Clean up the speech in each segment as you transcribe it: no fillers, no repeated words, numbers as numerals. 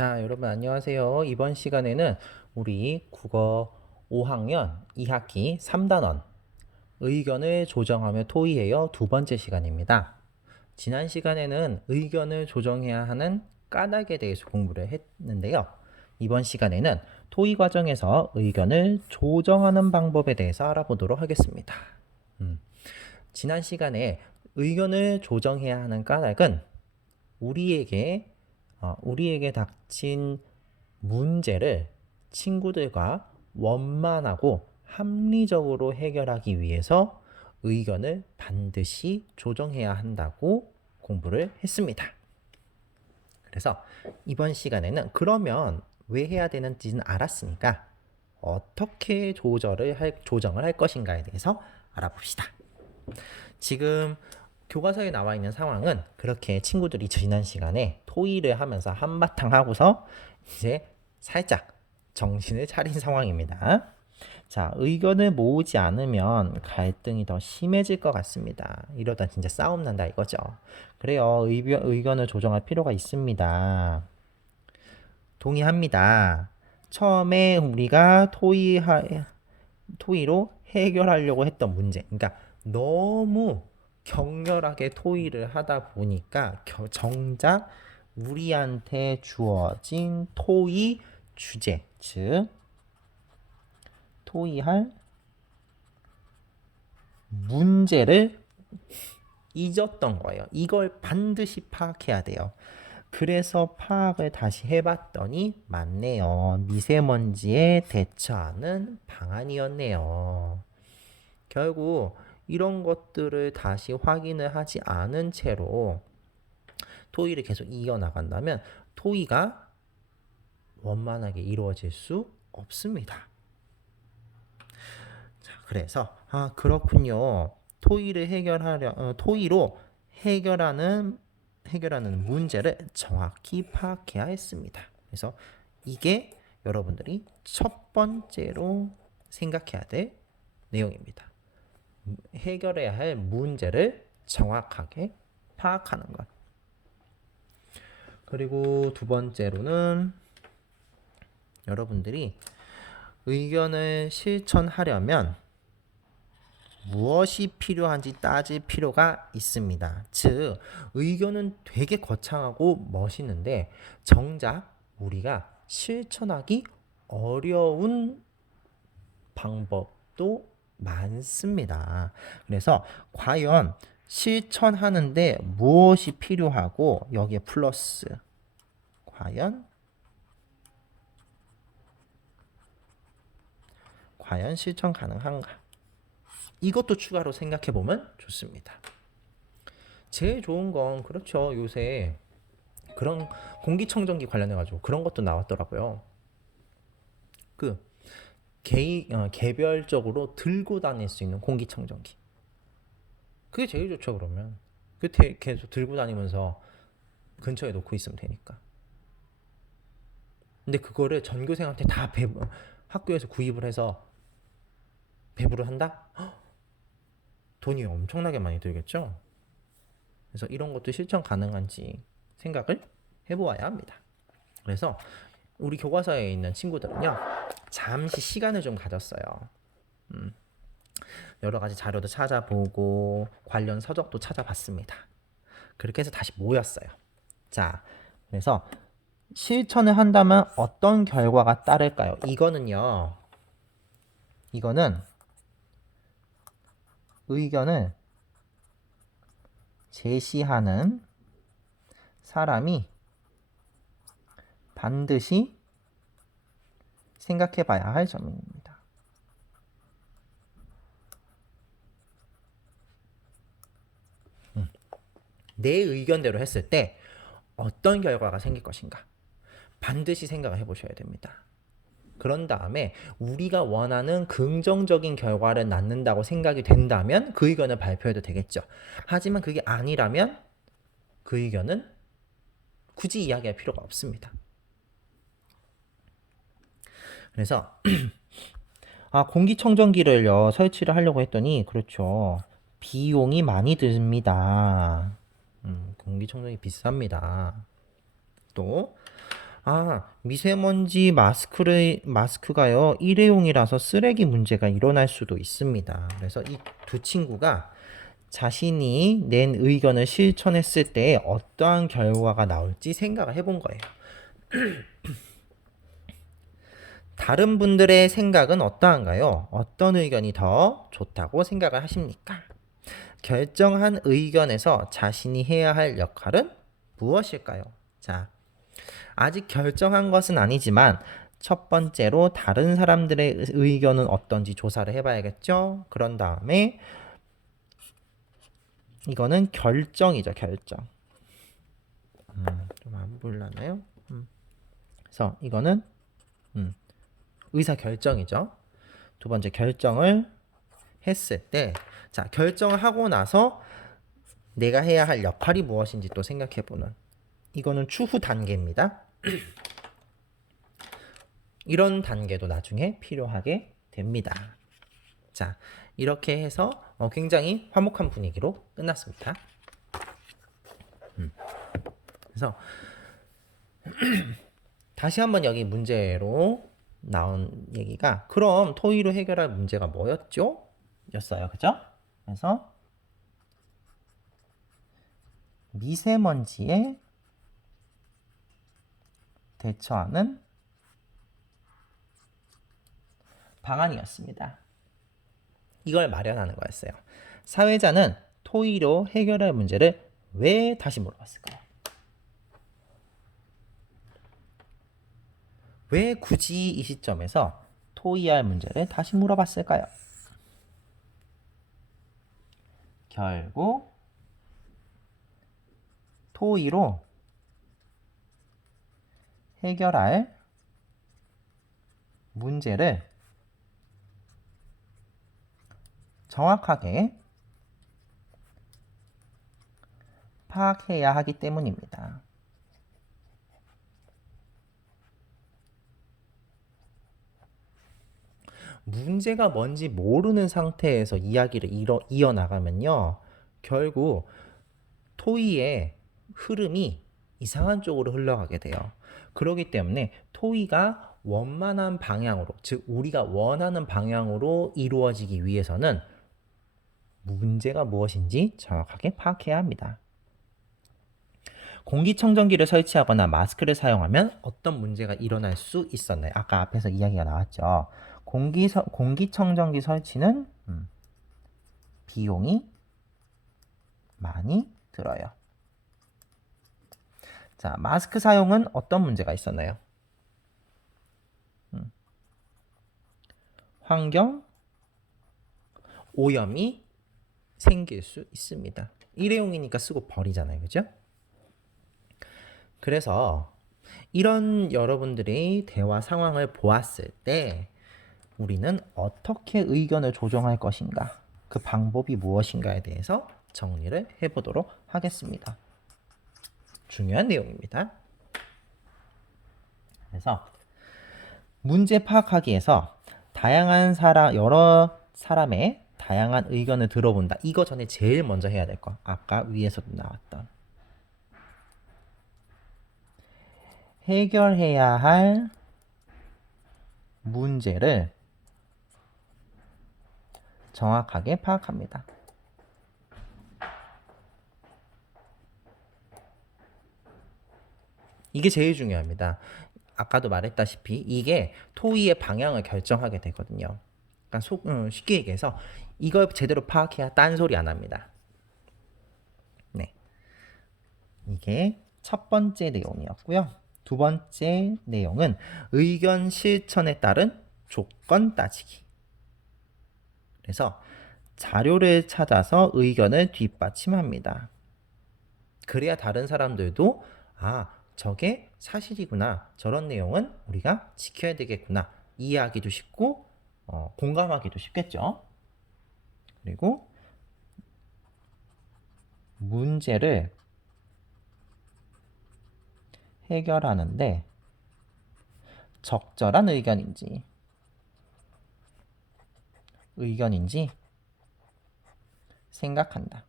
자, 여러분 안녕하세요. 이번 시간에는 우리 국어 5학년 2학기 3단원 의견을 조정하며 토의해요 두 번째 시간입니다. 지난 시간에는 의견을 조정해야 하는 까닭에 대해서 공부를 했는데요. 이번 시간에는 토의 과정에서 의견을 조정하는 방법에 대해서 알아보도록 하겠습니다. 지난 시간에 의견을 조정해야 하는 까닭은 우리에게 닥친 문제를 친구들과 원만하고 합리적으로 해결하기 위해서 의견을 반드시 조정해야 한다고 공부를 했습니다. 그래서 이번 시간에는 그러면 왜 해야 되는지는 알았으니까 어떻게 조정을 할 것인가에 대해서 알아봅시다. 지금 교과서에 나와 있는 상황은 그렇게 친구들이 지난 시간에 토의를 하면서 한바탕 하고서 이제 살짝 정신을 차린 상황입니다. 자, 의견을 모으지 않으면 갈등이 더 심해질 것 같습니다. 이러다 진짜 싸움 난다 이거죠. 그래요. 의견을 조정할 필요가 있습니다. 동의합니다. 처음에 우리가 토의로 해결하려고 했던 문제. 그러니까 너무 격렬하게 토의를 하다 보니까 정작 우리한테 주어진 토의 주제, 즉 토의할 문제를 잊었던 거예요. 이걸 반드시 파악해야 돼요. 그래서 파악을 다시 해봤더니 맞네요. 미세먼지에 대처하는 방안이었네요. 결국 이런 것들을 다시 확인을 하지 않은 채로 토의를 계속 이어나간다면 토의가 원만하게 이루어질 수 없습니다. 자, 그래서 그렇군요. 토의로 해결하는 문제를 정확히 파악해야 했습니다. 그래서 이게 여러분들이 첫 번째로 생각해야 될 내용입니다. 해결해야 할 문제를 정확하게 파악하는 것. 그리고 두 번째로는 여러분들이 의견을 실천하려면 무엇이 필요한지 따질 필요가 있습니다. 즉, 의견은 되게 거창하고 멋있는데 정작 우리가 실천하기 어려운 방법도 많습니다. 그래서 과연 실천하는데 무엇이 필요하고 여기에 플러스 과연 실천 가능한가? 이것도 추가로 생각해 보면 좋습니다. 제일 좋은 건 그렇죠. 요새 그런 공기청정기 관련해 가지고 그런 것도 나왔더라고요. 개별적으로 들고 다닐 수 있는 공기청정기. 그게 제일 좋죠. 그러면 계속 들고 다니면서 근처에 놓고 있으면 되니까. 근데 그거를 전교생한테 다 학교에서 구입을 해서 배부를 한다? 돈이 엄청나게 많이 들겠죠. 그래서 이런 것도 실천 가능한지 생각을 해보아야 합니다. 그래서 우리 교과서에 있는 친구들은요, 잠시 시간을 좀 가졌어요. 여러 가지 자료도 찾아보고 관련 서적도 찾아봤습니다. 그렇게 해서 다시 모였어요. 자, 그래서 실천을 한다면 어떤 결과가 따를까요? 이거는 의견을 제시하는 사람이 반드시 생각해 봐야 할 점입니다. 내 의견대로 했을 때 어떤 결과가 생길 것인가? 반드시 생각을 해보셔야 됩니다. 그런 다음에 우리가 원하는 긍정적인 결과를 낳는다고 생각이 된다면 그 의견을 발표해도 되겠죠. 하지만 그게 아니라면 그 의견은 굳이 이야기할 필요가 없습니다. 그래서 공기청정기를요 설치를 하려고 했더니 그렇죠. 비용이 많이 듭니다. 공기청정기 비쌉니다. 또 미세먼지 마스크가요, 일회용이라서 쓰레기 문제가 일어날 수도 있습니다. 그래서 이 두 친구가 자신이 낸 의견을 실천했을 때 어떠한 결과가 나올지 생각을 해본 거예요. 다른 분들의 생각은 어떠한가요? 어떤 의견이 더 좋다고 생각을 하십니까? 결정한 의견에서 자신이 해야 할 역할은 무엇일까요? 자, 아직 결정한 것은 아니지만 첫 번째로 다른 사람들의 의견은 어떤지 조사를 해봐야겠죠? 그런 다음에 이거는 결정이죠, 결정. 좀 안 보이려나요? 그래서 이거는 의사 결정이죠. 두 번째 결정을 했을 때, 자, 결정을 하고 나서 내가 해야 할 역할이 무엇인지 또 생각해보는, 이거는 추후 단계입니다. 이런 단계도 나중에 필요하게 됩니다. 자, 이렇게 해서 굉장히 화목한 분위기로 끝났습니다. 그래서 다시 한번 여기 문제로 나온 얘기가, 그럼 토의로 해결할 문제가 뭐였죠? 였어요. 그죠? 그래서 미세먼지에 대처하는 방안이었습니다. 이걸 마련하는 거였어요. 사회자는 토의로 해결할 문제를 왜 다시 물어봤을까요? 왜 굳이 이 시점에서 토의할 문제를 다시 물어봤을까요? 결국 토의로 해결할 문제를 정확하게 파악해야 하기 때문입니다. 문제가 뭔지 모르는 상태에서 이야기를 이어나가면요, 결국 토의의 흐름이 이상한 쪽으로 흘러가게 돼요. 그렇기 때문에 토의가 원만한 방향으로, 즉 우리가 원하는 방향으로 이루어지기 위해서는 문제가 무엇인지 정확하게 파악해야 합니다. 공기청정기를 설치하거나 마스크를 사용하면 어떤 문제가 일어날 수 있었나요? 아까 앞에서 이야기가 나왔죠. 공기청정기 설치는 비용이 많이 들어요. 자, 마스크 사용은 어떤 문제가 있었나요? 환경 오염이 생길 수 있습니다. 일회용이니까 쓰고 버리잖아요. 그죠? 그래서 이런 여러분들의 대화 상황을 보았을 때 우리는 어떻게 의견을 조정할 것인가, 그 방법이 무엇인가에 대해서 정리를 해보도록 하겠습니다. 중요한 내용입니다. 그래서 문제 파악하기에서 여러 사람의 다양한 의견을 들어본다. 이거 전에 제일 먼저 해야 될 거. 아까 위에서도 나왔던. 해결해야 할 문제를 정확하게 파악합니다. 이게 제일 중요합니다. 아까도 말했다시피 이게 토의의 방향을 결정하게 되거든요. 그러니까 쉽게 얘기해서 이걸 제대로 파악해야 딴소리 안 합니다. 네, 이게 첫 번째 내용이었고요. 두 번째 내용은 의견 실천에 따른 조건 따지기. 그래서 자료를 찾아서 의견을 뒷받침합니다. 그래야 다른 사람들도 저게 사실이구나, 저런 내용은 우리가 지켜야 되겠구나, 이해하기도 쉽고 공감하기도 쉽겠죠. 그리고 문제를 해결하는데 적절한 의견인지 생각한다.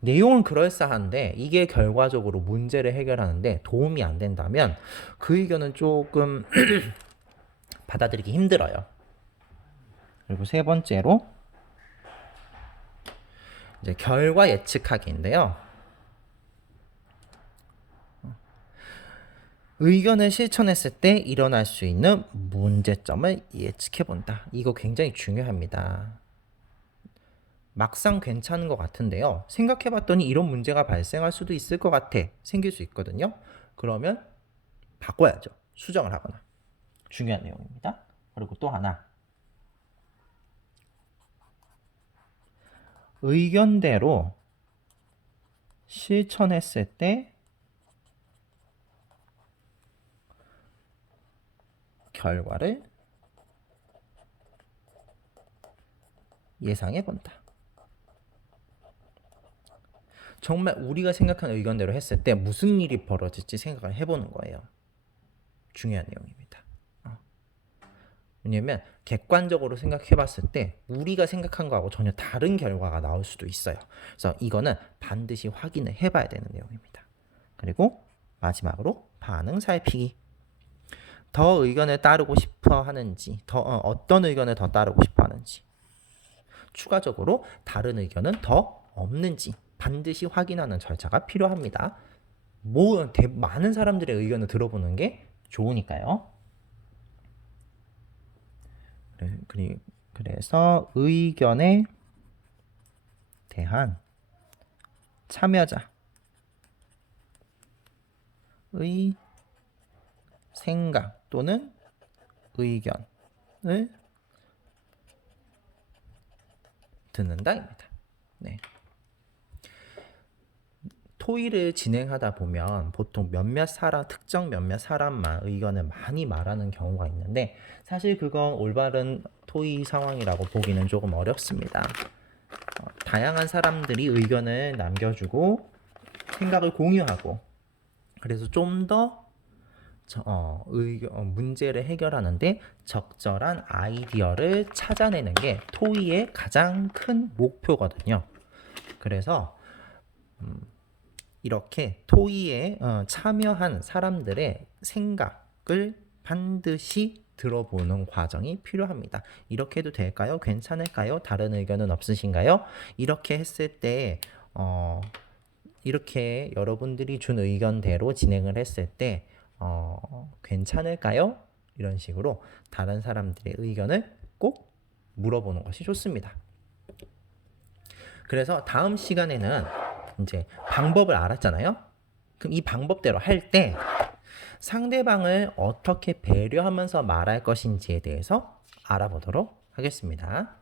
내용은 그럴싸한데 이게 결과적으로 문제를 해결하는데 도움이 안 된다면 그 의견은 조금 받아들이기 힘들어요. 그리고 세 번째로 이제 결과 예측하기인데요. 의견을 실천했을 때 일어날 수 있는 문제점을 예측해 본다. 이거 굉장히 중요합니다. 막상 괜찮은 것 같은데요. 생각해 봤더니 이런 문제가 발생할 수도 있을 것 같아. 생길 수 있거든요. 그러면 바꿔야죠. 수정을 하거나. 중요한 내용입니다. 그리고 또 하나. 의견대로 실천했을 때 결과를 예상해 본다. 정말 우리가 생각하는 의견대로 했을 때 무슨 일이 벌어질지 생각을 해보는 거예요. 중요한 내용입니다. 왜냐면 객관적으로 생각해 봤을 때 우리가 생각한 거하고 전혀 다른 결과가 나올 수도 있어요. 그래서 이거는 반드시 확인을 해봐야 되는 내용입니다. 그리고 마지막으로 반응 살피기. 더 의견을 따르고 싶어 하는지, 어떤 의견을 더 따르고 싶어 하는지, 추가적으로 다른 의견은 더 없는지 반드시 확인하는 절차가 필요합니다. 많은 사람들의 의견을 들어보는 게 좋으니까요. 그래서 의견에 대한 참여자의 생각 또는 의견을 듣는다입니다. 네. 토의를 진행하다 보면 보통 특정 몇몇 사람만 의견을 많이 말하는 경우가 있는데 사실 그건 올바른 토의 상황이라고 보기는 조금 어렵습니다. 다양한 사람들이 의견을 남겨주고 생각을 공유하고 그래서 좀 더 문제를 해결하는데 적절한 아이디어를 찾아내는 게 토의의 가장 큰 목표거든요. 그래서 이렇게 토의에 참여한 사람들의 생각을 반드시 들어보는 과정이 필요합니다. 이렇게 해도 될까요? 괜찮을까요? 다른 의견은 없으신가요? 이렇게 했을 때 이렇게 여러분들이 준 의견대로 진행을 했을 때 괜찮을까요? 이런 식으로 다른 사람들의 의견을 꼭 물어보는 것이 좋습니다. 그래서 다음 시간에는 이제 방법을 알았잖아요. 그럼 이 방법대로 할 때 상대방을 어떻게 배려하면서 말할 것인지에 대해서 알아보도록 하겠습니다.